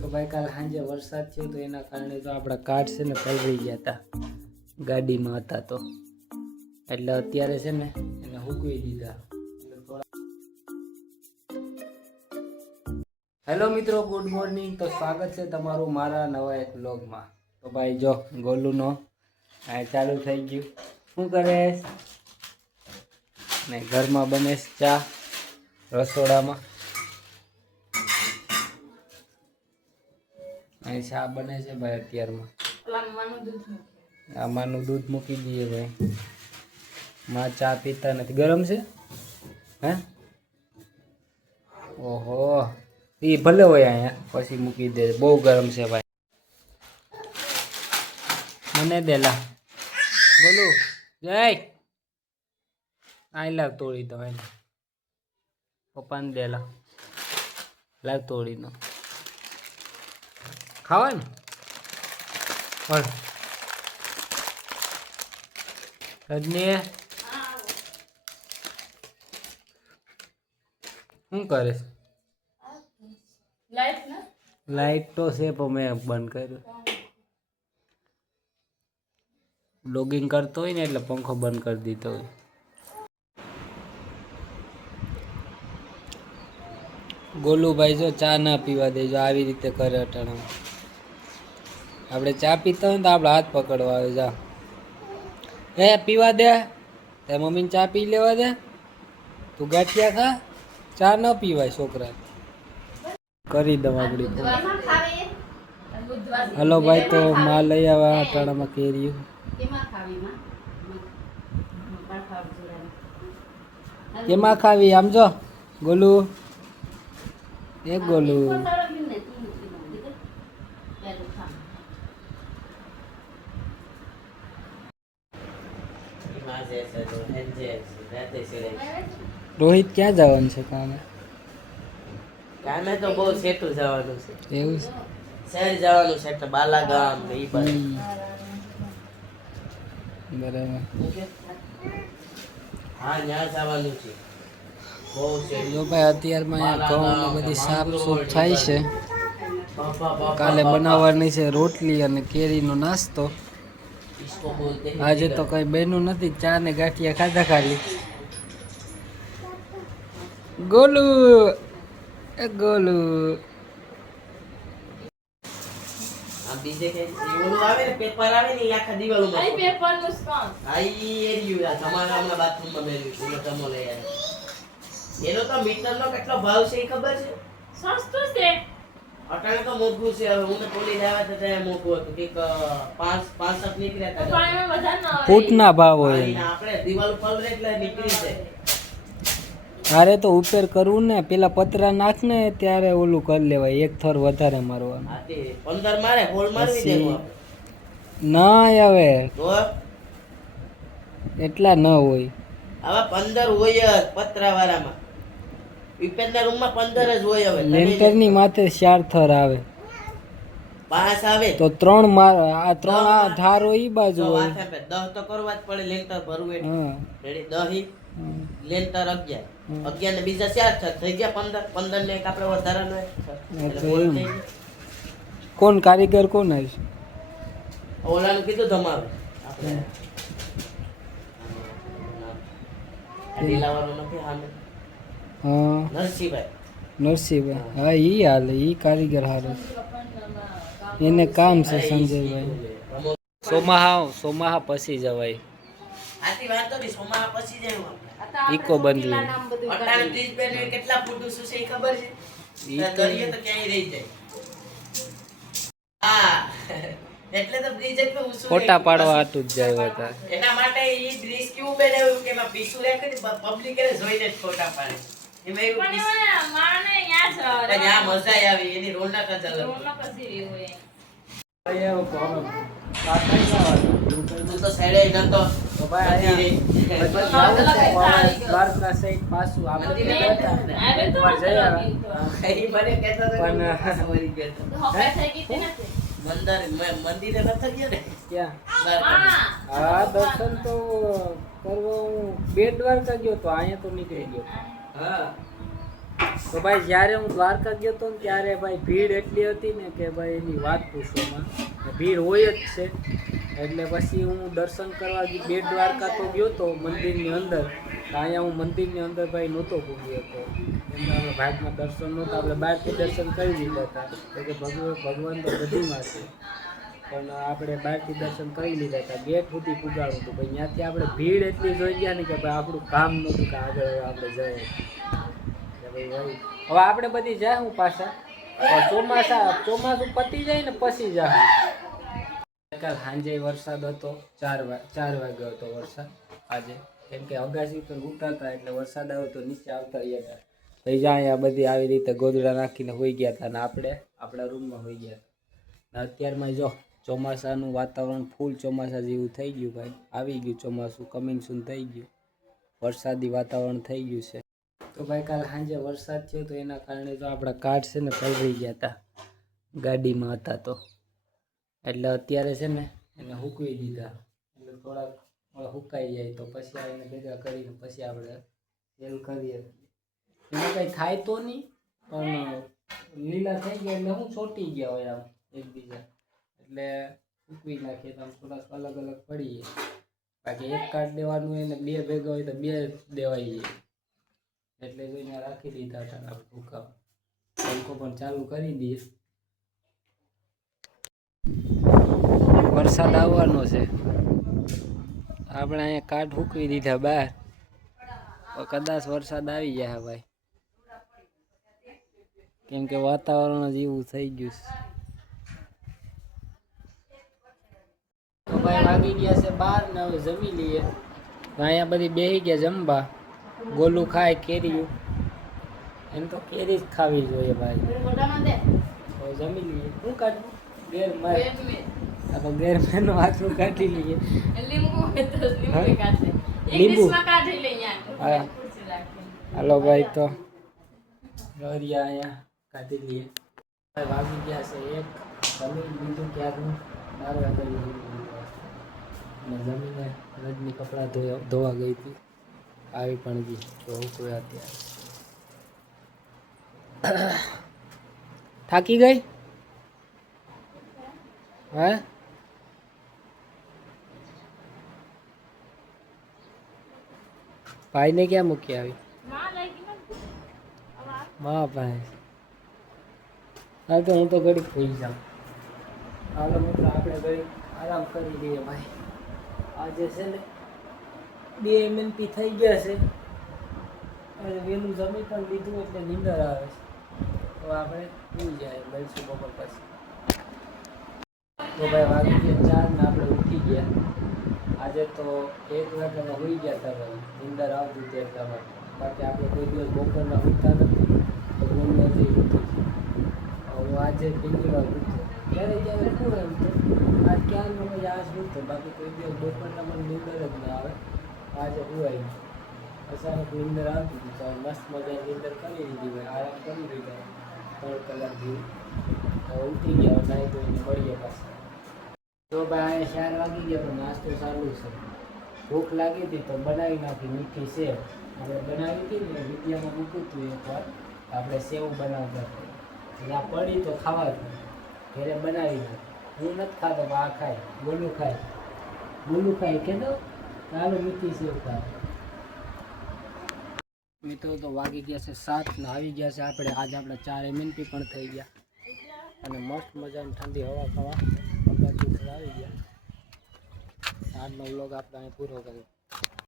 તો ભાઈ કાલ સાંજે વરસાદ થયો તો એના કારણે તો આપણા કાર્ડ છે ને પલળી ગયા હતા, ગાડીમાં હતા તો એટલે અત્યારે છે ને એને સૂકવી દીધા. હેલો મિત્રો, ગુડ મોર્નિંગ. તો સ્વાગત છે તમારું મારા નવા એક વ્લોગમાં. તો ભાઈ જો ગોલુનો આ ચાલુ થઈ ગયું. શું કરે ને ઘરમાં બને ચા રસોડામાં. અહીં ચા બને છે ભાઈ અત્યારમાં. આમાંનું દૂધ મૂકી દઈએ ભાઈ. માં ચા પીતા નથી. ગરમ છે હે? ઓહો, એ ભલે હોય અહીંયા પછી મૂકી દે. બહુ ગરમ છે ભાઈ. મને દેલા બોલું જય આઈ લાવ તોડી દો. પપ્પાને દેલા લાવ તોડી દો. ખાવા ને પણ રજની શું કરે? લાઈટ તો છે પણ મેં બંધ કર્યું. બ્લોગિંગ કરતો હોય ને એટલે પંખો બંધ કરી દીધો હોય. ગોલુભાઈ જો ચા ના પીવા દેજો, આવી રીતે કરે અટાણા. આપણે ચા પીતા હોય ને તો આપણે હાથ પકડવા આવે. જા એ પીવા દે, તે મમ્મીને ચા પી લેવા દે. તું ગાંઠિયા ખા, ચા ન પીવાય છોકરા. કરી દઉં આપડી. હલો ભાઈ, તો માં લઈ આવ્યા અટાણામાં કેરી. કેમાં ખાવી? આમ જો ગોલુ, એક ગોલુ. રોહિત ક્યાં જવાનું છે કામે? કામે તો બહુ સેટું જવાનું છે. એવું છે? શહેર જવાનું છે તો બાલાગામ ને ઈ બાજુ. બરાબર. હા, ત્યાં જવાનું છે. બહુ સેટું. જો ભાઈ અત્યારમાં અહીંયા ઘઉં ને બધી સાફ સૂફ થાય છે. કાલે બનાવવાની છે રોટલી અને કેરીનો નાસ્તો. આજે તો કઈ બન્યું નથી. ચા ને ગાંઠિયા ખાધા ખાલી. ગોલુ એ ગોલુ. આ બીજે કે ઓલું આવે ને પેપર આવે ને આખા દિવાલોમાં. આ પેપર નું સ્પોન્જ. આ ઈ એરિયો આ તમારા હમણાં બાથરૂમમાં મેલ્યું છે. તમો લઈ આવ્યા. એનો તો મીટરનો કેટલો ભાવ છે એ ખબર છે? સસ્તું છે. અટાણે તો મોંઘું છે. હવે હું તો પોલીસ આવ્યા હતા ત્યારે મોંઘું હતું. કે 5 નીકળ્યા હતા. પણ એમાં વધારે ના હોય. ફૂટના ભાવ હોય. આપણે દિવાલ ઉપર એટલે નીકળી જાય. તારે તો ઉપર કરવું ને, પેલા પતરા નાખ ને ત્યારે ઓલું કરી લેવાય. એક થર વધારે મારવાનું. 15 મારે હોલ મારવી દેવું ના હવે તો એટલા ન હોય. આવા 15 હોય જ પતરા વાળામાં. વિપેનના રૂમમાં 15 જ હોય. હવે લેન્ટર ની માથે 4 થર આવે. 5 આવે તો 3 માર. આ 3 આ ધાર હોય ઈ બાજુ હોય. 10 તો કરવા જ પડે. લેન્ટર ભરવું એટલે રેડી 10 લેન્ટર 11 ને બીજા 4 થર થઈ ગયા 15 ને એક આપણે વધારાનો કોણ કારીગર કોણ આવશે? ઓલાનું કીધું ધમાવે આપણે લાવવાનું નથી. હામે હા, નરસિંહભાઈ. હા, ઈ હાલે. ઈ કારીગર હારે. એને કામ છે સંજયભાઈ. સોમાહા પછી જવાય. આથી વાત તો સોમાહા પછી જાય. ઈકો બંધલી અટાણે 30 બેન કેટલા ફૂટું શું છે ખબર છે? દરિયે તો ક્યાંય રહી જાય. હા, એટલે તો બ્રિજ એટલું ઊંચું ફોટા પાડવા આટું જ જાય હતા. એના માટે ઈ બ્રિજ કેવું બનાવ્યું કે એમાં પીસું રાખે ને પબ્લિક એને જોઈને જ ફોટા પાડે. એમાં એવું માને યાદ આવે. ત્યાં મજા આવી. એની રોનક જ અલગ. રોનક જ એવી હોય. તું તો સાઈડે નતો તો ભાઈ દ્વારકા સાઈડ પાછું આપણે મંદિરે નથી ગયા ને ક્યાં? હા, દર્શન તો કરવા હું બેટ દ્વારકા ગયો તો અહીંયા તો નીકળી ગયો. હા, તો ભાઈ જ્યારે હું દ્વારકા ગયો હતો ને ત્યારે ભાઈ ભીડ એટલી હતી ને કે ભાઈ એની વાત પૂછવામાં ભીડ હોય જ છે. એટલે પછી હું દર્શન કરવા બેટ દ્વારકા તો ગયો હતો મંદિરની અંદર. અહીંયા હું મંદિરની અંદર ભાઈ નહોતો પૂગ્યો હતો. એમને આપણે ભાગમાં દર્શન નહોતા, આપણે બહારથી દર્શન કરી લીધા હતા. તો કે ભગવાન તો બધીમાં છે, પણ આપણે બહારથી દર્શન કરી લીધા હતા. ગેટ સુધી પુગાડું હતું ભાઈ. ત્યાંથી આપણે ભીડ એટલી જોઈ ગયા ને કે ભાઈ આપણું કામ નહોતું કે આગળ આપણે જઈએ. હવે આપણે બધી જાય હું પાછા ચોમાસું પતી જાય ને પછી જાય. કાલ સાંજે વરસાદ હતો, 4 વાગ્યો હતો વરસાદ આજે. કેમ કે અગાસી પર ઉતારતા એટલે વરસાદ આવ્યો તો નીચે આવતા રહ્યા હતા. તો અહીંયા બધી આવી રીતે ગોદડા નાખીને હોઈ ગયા હતા અને આપણે આપણા રૂમમાં હોઈ ગયા હતા. અત્યારમાં જો ચોમાસાનું વાતાવરણ ફૂલ ચોમાસા જેવું થઈ ગયું ભાઈ. આવી ગયું ચોમાસું, કમિંગ સૂન થઈ ગયું, વરસાદી વાતાવરણ થઈ ગયું છે. તો ભાઈ કાલ સાંજે વરસાદ થયો તો એના કારણે તો આપણા કાર્ડ છે ને પલળી ગયા હતા, ગાડીમાં હતા તો. એટલે અત્યારે છે ને એને સૂકવી દીધા. એટલે થોડાક સુકાઈ જાય તો પછી આવીને ભેગા કરીને પછી આપણે સેલ કરીએ. એમાં કંઈ થાય તો નહીં, પણ લીલા થઈ ગયા એટલે હું ચોંટી ગયા હોય આમ એકબીજા. એટલે સૂકવી નાખીએ તો આમ થોડાક અલગ અલગ પડીએ. બાકી એક કાર્ડ દેવાનું હોય ને 2 ભેગા હોય તો 2 દેવાઈ જાય. એટલે જોઈને રાખી દીધા હતા આપણે ભૂકા. પંખો પણ ચાલુ કરી દઈએ. વરસાદ આવવાનો છે. આપણે અહીંયા કાર્ડ સૂકવી દીધા બહાર. કદાચ વરસાદ આવી જાય ભાઈ, કેમ કે વાતાવરણ જ એવું થઈ ગયું છે. તો ભાઈ વાગી ગયા છે 12 ને હવે જમી લઈએ. અહીંયા બધી બેસી ગયા જમવા. ગોલું ખાય કેરીયું. એમ તો કેરી જ ખાવી જોઈએ ભાઈ. તો જમી લઈએ. શું કાઢવું? ગેર મેનો હાથું કાઢી લઈએ. લીંબુ હા. હાલો ભાઈ, તો ગરિયા અહીંયા કાઢી લઈએ. વાગી ગયા છે 1. જમીન લીધું ક્યારનું 12 વાગે લીધું. અને જમીને રજની કપડાં ધોવા ગઈ હતી, આવી પણ ગઈ તો કોઈ અત્યારે થાકી ગઈ. હે ભાઈને ક્યાં મૂકી આવી? માં ભાઈ. હા તો હું તો ઘડીક થઈ જાઉં. હાલો મિત્રો, આપણે ઘડીક આરામ કરી લઈએ ભાઈ. આજે છે ને 2 MNP થઈ ગયા છે. અને વહેલું જમી પણ લીધું એટલે નીંદર આવે છે. તો આપણે ઉઈ જાય મળશું બપોર પછી. તો ભાઈ વાગી ગયા 4 ને આપણે ઉઠી ગયા. આજે તો 1 વાગ્યામાં હોઈ ગયા હતા ભાઈ. નીંદર આવતી હતી એટલા માટે. બાકી આપણે કોઈ દિવસ બપોરના ઉઠતા નથી. તો બોલ નથી ઉઠતું. હું આજે પહેલી વાર ઉઠતો. ક્યારે ક્યારે શું એમ તો આજ ક્યારનો પછી આજ ઉઠતો. બાકી કોઈ દિવસ બપોરના મને નીંદર જ ના આવે. આજે હુવાઈ ગયું. અચાનક નીંદર આવતી હતી તો મસ્ત મજા નીંદર કરી દીધી ભાઈ. આરામ કરી દીધા 3 કલાક જેવું. તો ઉઠી ગયા, નાહી ધોઈને મળીએ પાછા. તો ભાઈ અહીંયા 4 વાગી ગયા પણ નાસ્તો ચાલુ છે. ભૂખ લાગી હતી તો બનાવી નાખી મીઠી સેવ. આપણે બનાવી હતી ને વિડીયોમાં મૂક્યું હતું એકવાર. આપણે સેવ બનાવતા હતા. ત્યાં પડી તો ખાવા હતું. ઘરે બનાવી નાખી. હું નથી ખાતો, આ ખાય, બોલું ખાય કે તો ચાલો મીઠી સેવ ખાય. મિત્રો તો વાગી ગયા છે 7 ને આવી ગયા છે આપણે. આજે આપણે 4 MNP પણ થઈ ગયા. અને મસ્ત મજાની ઠંડી હવા ખાવા આવી ગયા. આજનો વ્લોગ આપણે અહીં પૂરો કર્યો.